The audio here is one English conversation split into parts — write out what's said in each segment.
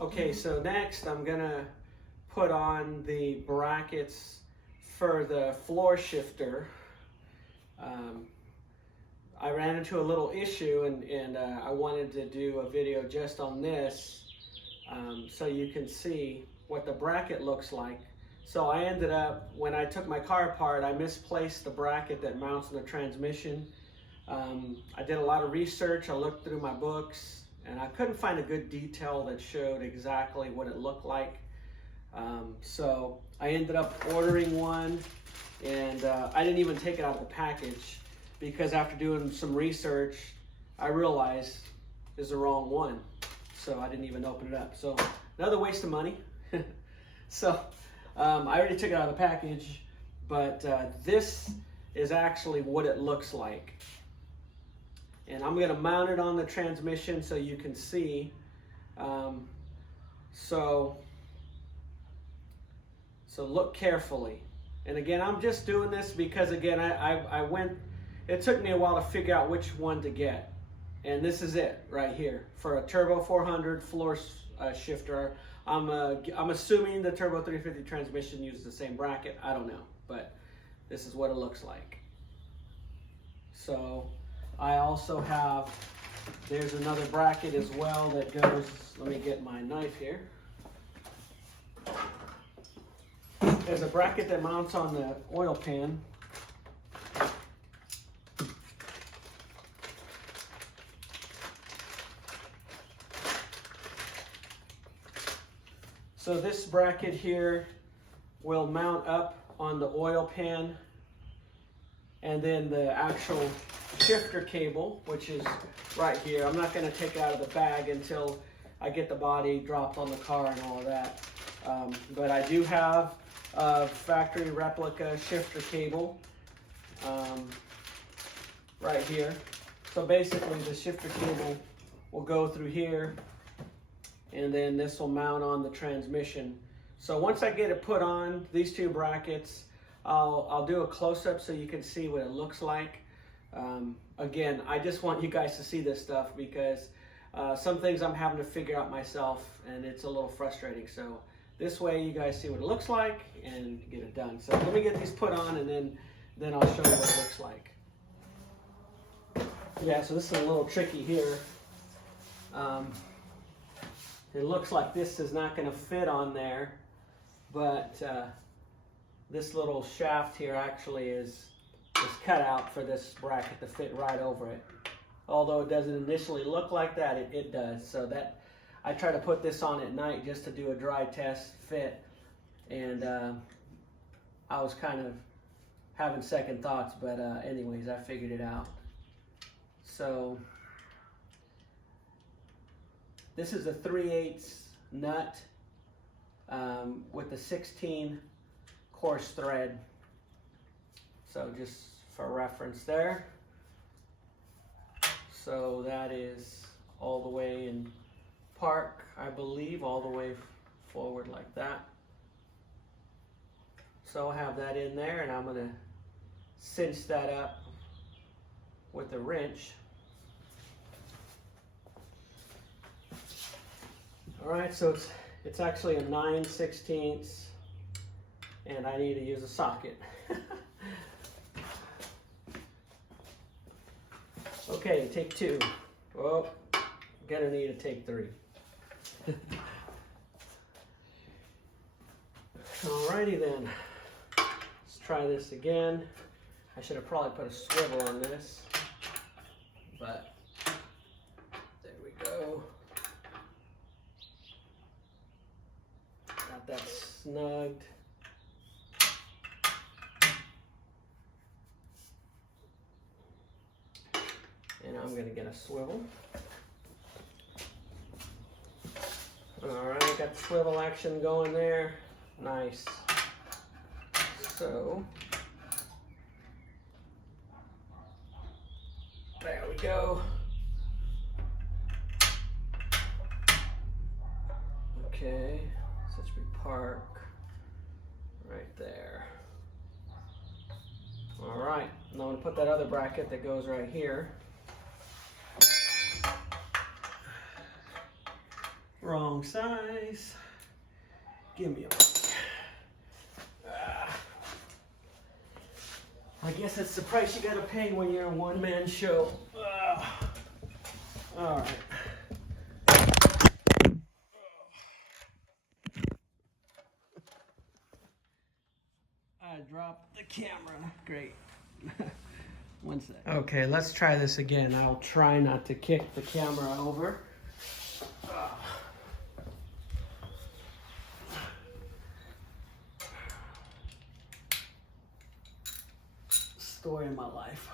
Okay, so next I'm gonna put on the brackets for the floor shifter. I ran into a little issue and I wanted to do a video just on this so you can see what the bracket looks like. So I ended up, when I took my car apart, I misplaced the bracket that mounts on the transmission. I did a lot of research, I looked through my books, and I couldn't find a good detail that showed exactly what it looked like. So I ended up ordering one, and I didn't even take it out of the package because after doing some research, I realized it's the wrong one. So I didn't even open it up. So another waste of money. So I already took it out of the package, but this is actually what it looks like. And I'm going to mount it on the transmission so you can see. So look carefully. And again, I'm just doing this because again, it took me a while to figure out which one to get. And this is it right here for a Turbo 400 floor shifter. I'm assuming the Turbo 350 transmission uses the same bracket. I don't know, but this is what it looks like. So I also have, there's another bracket as well that goes, let me get my knife here. There's a bracket that mounts on the oil pan. So this bracket here will mount up on the oil pan, and then the actual shifter cable, which is right here. I'm not going to take it out of the bag until I get the body dropped on the car and all of that. But I do have a factory replica shifter cable right here. So basically the shifter cable will go through here, and then this will mount on the transmission. So once I get it put on, these two brackets, I'll do a close-up so you can see what it looks like. Again, I just want you guys to see this stuff because some things I'm having to figure out myself, and it's a little frustrating. So this way you guys see what it looks like and get it done. So let me get these put on, and then I'll show you what it looks like. Yeah, so this is a little tricky here. It looks like this is not going to fit on there, but this little shaft here actually is cut out for this bracket to fit right over it. Although it doesn't initially look like that, it does. So that I try to put this on at night just to do a dry test fit, and I was kind of having second thoughts, but anyways, I figured it out. So this is a 3/8 nut with a 16 coarse thread. So just for reference there. So that is all the way in park, I believe, all the way forward like that. So I'll have that in there, and I'm going to cinch that up with a wrench. All right, so it's actually a 9/16, and I need to use a socket. Okay, take two. Oh, gonna need a take three. Alrighty then, let's try this again. I should have probably put a swivel on this, but there we go. Got that snugged. And I'm going to get a swivel. Alright, got the swivel action going there. Nice. So, there we go. Okay, so let's park right there. Alright, now I'm going to put that other bracket that goes right here Wrong size. Give me a break. I guess that's the price you gotta pay when you're a one-man show. All right. I dropped the camera. Great. One sec. Okay, let's try this again. I'll try not to kick the camera over. Story of my life.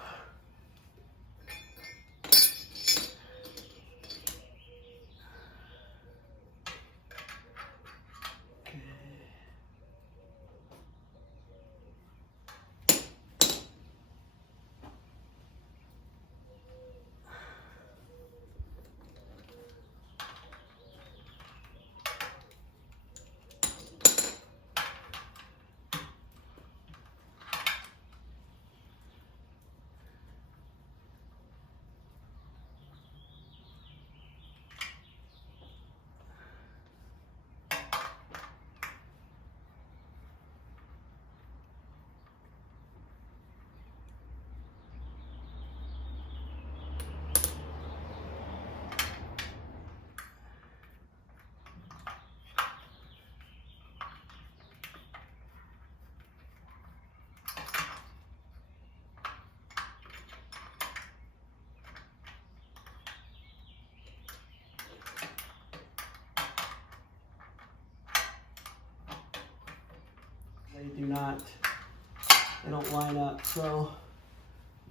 They don't line up, so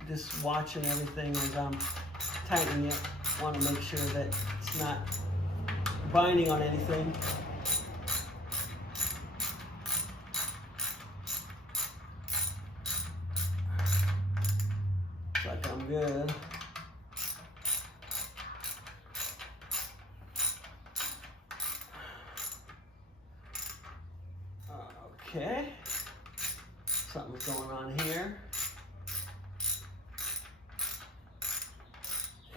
just watching everything as I'm tightening it. Want to make sure that it's not binding on anything. Looks like I'm good. Okay. Something's going on here.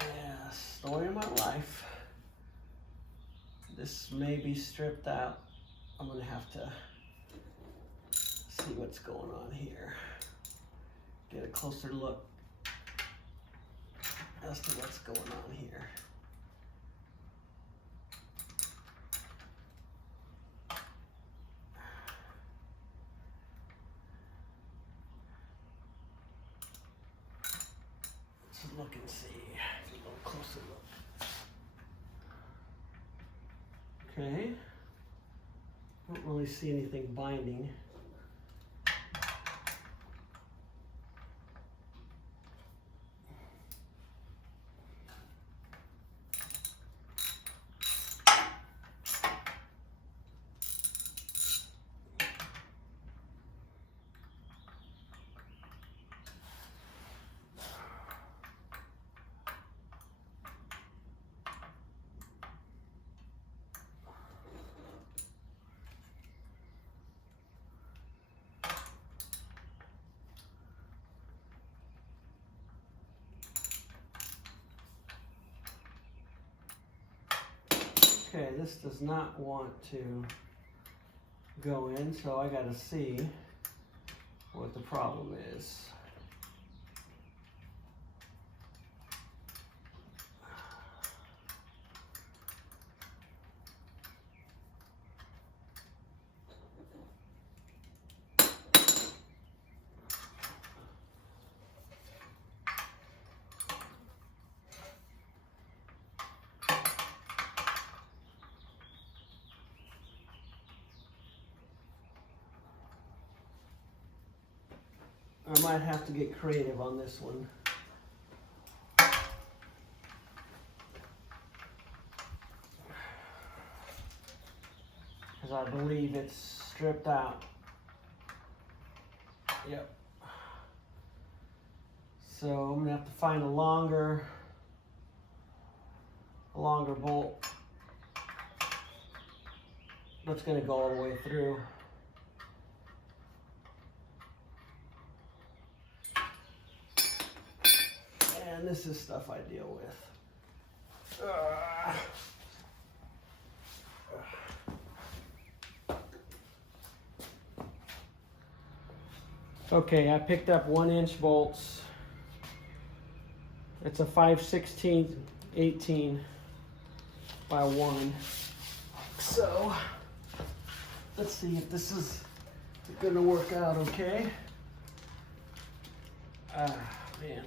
Yeah, story of my life. This may be stripped out. I'm gonna have to see what's going on here. Get a closer look as to what's going on here. Look and see. A little closer look. Okay. Don't really see anything binding. Okay, this does not want to go in, so I gotta see what the problem is. I might have to get creative on this one. Because I believe it's stripped out. Yep. So I'm gonna have to find a longer bolt that's gonna go all the way through. And this is stuff I deal with. Okay, I picked up 1-inch bolts. It's a 5/16 18 by 1. So let's see if this is gonna work out okay. Ah, man.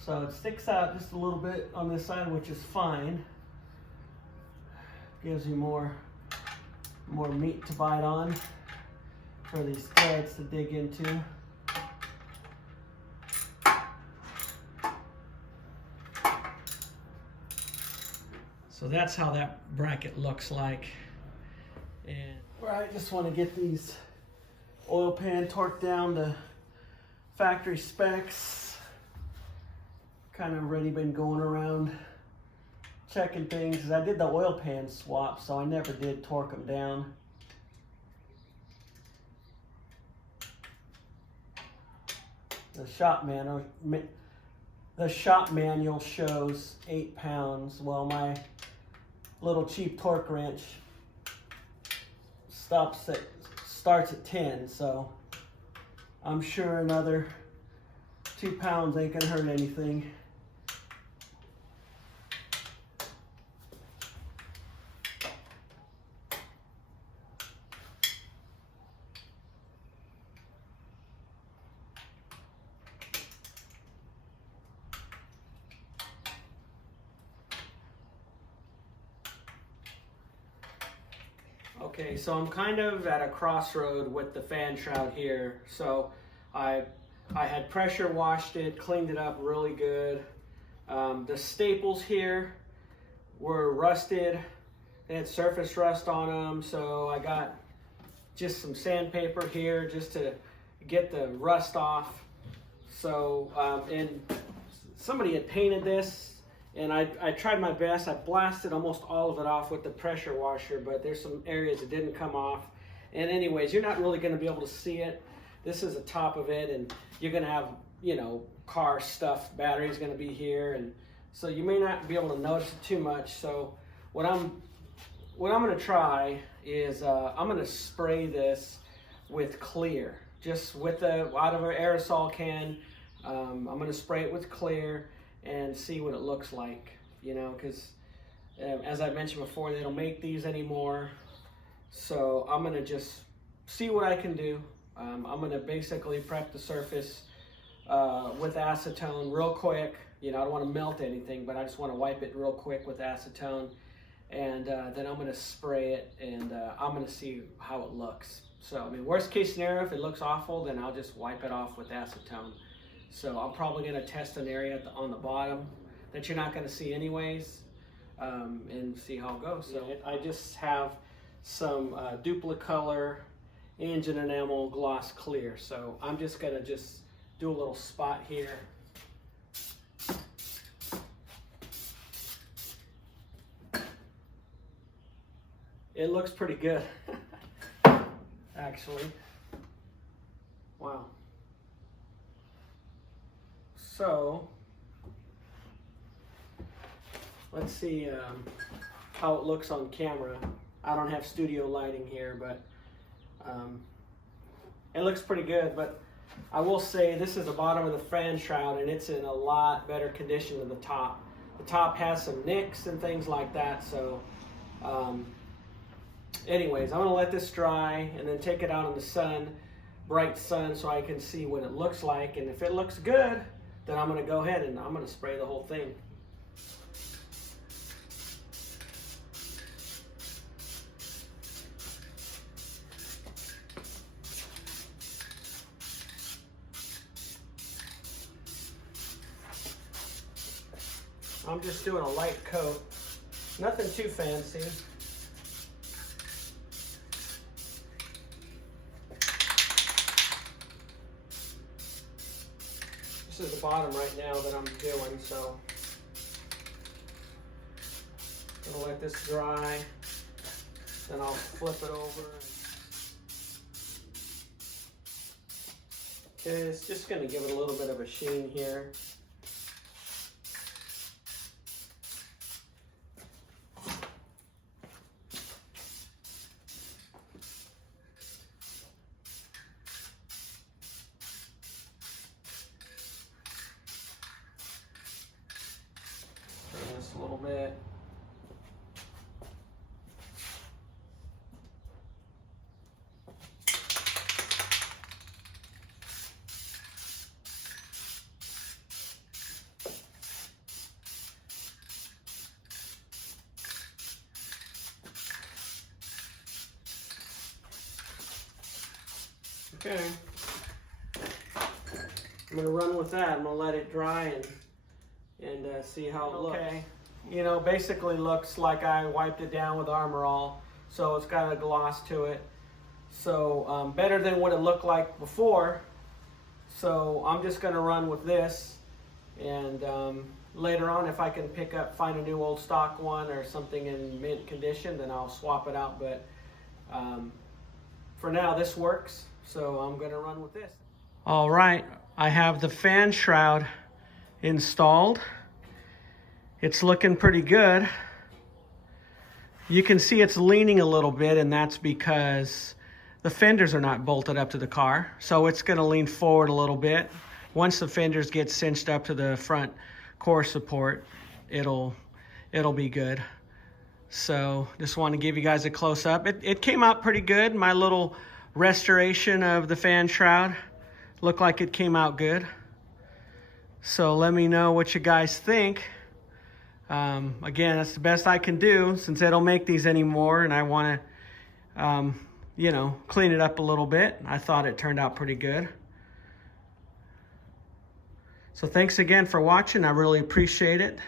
So it sticks out just a little bit on this side, which is fine. Gives you more meat to bite on for these threads to dig into. So that's how that bracket looks like. And I just want to get these oil pan torqued down to factory specs. Kind of already been going around checking things, because I did the oil pan swap, so I never did torque them down. The shop manual shows 8 pounds. Well, my little cheap torque wrench starts at 10, so I'm sure another 2 pounds ain't gonna hurt anything. Okay, so I'm kind of at a crossroad with the fan shroud here. So I had pressure washed it, cleaned it up really good. The staples here were rusted. They had surface rust on them, so I got just some sandpaper here just to get the rust off. So, and somebody had painted this, and I tried my best. I blasted almost all of it off with the pressure washer, but there's some areas that didn't come off. And anyways, you're not really going to be able to see it. This is the top of it, and you're going to have, you know, car stuff. Battery's going to be here, and so you may not be able to notice it too much. So what I'm going to try is I'm going to spray this with clear, just with out of an aerosol can. I'm going to spray it with clear and see what it looks like, you know, because as I mentioned before, they don't make these anymore. So I'm going to just see what I can do. I'm going to basically prep the surface with acetone real quick. You know, I don't want to melt anything, but I just want to wipe it real quick with acetone. And then I'm going to spray it, and I'm going to see how it looks. So, I mean, worst case scenario, if it looks awful, then I'll just wipe it off with acetone. So I'm probably going to test an area on the bottom that you're not going to see anyways, and see how it goes. So I just have some Duplicolor engine enamel gloss clear. So I'm just going to do a little spot here. It looks pretty good, actually. Wow. So, let's see how it looks on camera. I don't have studio lighting here, but it looks pretty good. But I will say this is the bottom of the fan shroud, and it's in a lot better condition than the top. The top has some nicks and things like that, so anyways, I'm going to let this dry and then take it out in the sun, bright sun, so I can see what it looks like. And if it looks good, then I'm going to go ahead and I'm going to spray the whole thing. I'm just doing a light coat, nothing too fancy. This is the bottom right now that I'm doing, so I'm gonna let this dry, then I'll flip it over. Okay, it's just gonna give it a little bit of a sheen here. Turn this a little bit. Okay, I'm gonna run with that. I'm gonna let it dry and see how it looks. Okay, you know, basically looks like I wiped it down with Armor All, so it's got a gloss to it. So better than what it looked like before. So I'm just gonna run with this, and later on, if I can find a new old stock one or something in mint condition, then I'll swap it out. But for now, this works. So I'm gonna run with this. All right, I have the fan shroud installed. It's looking pretty good. You can see it's leaning a little bit, and that's because the fenders are not bolted up to the car. So it's gonna lean forward a little bit. Once the fenders get cinched up to the front core support, it'll be good. So just want to give you guys a close up. It came out pretty good. My little restoration of the fan shroud looked like it came out good. So let me know what you guys think. Again, that's the best I can do since they don't make these anymore, and I want to you know, clean it up a little bit. I thought it turned out pretty good. So thanks again for watching. I really appreciate it.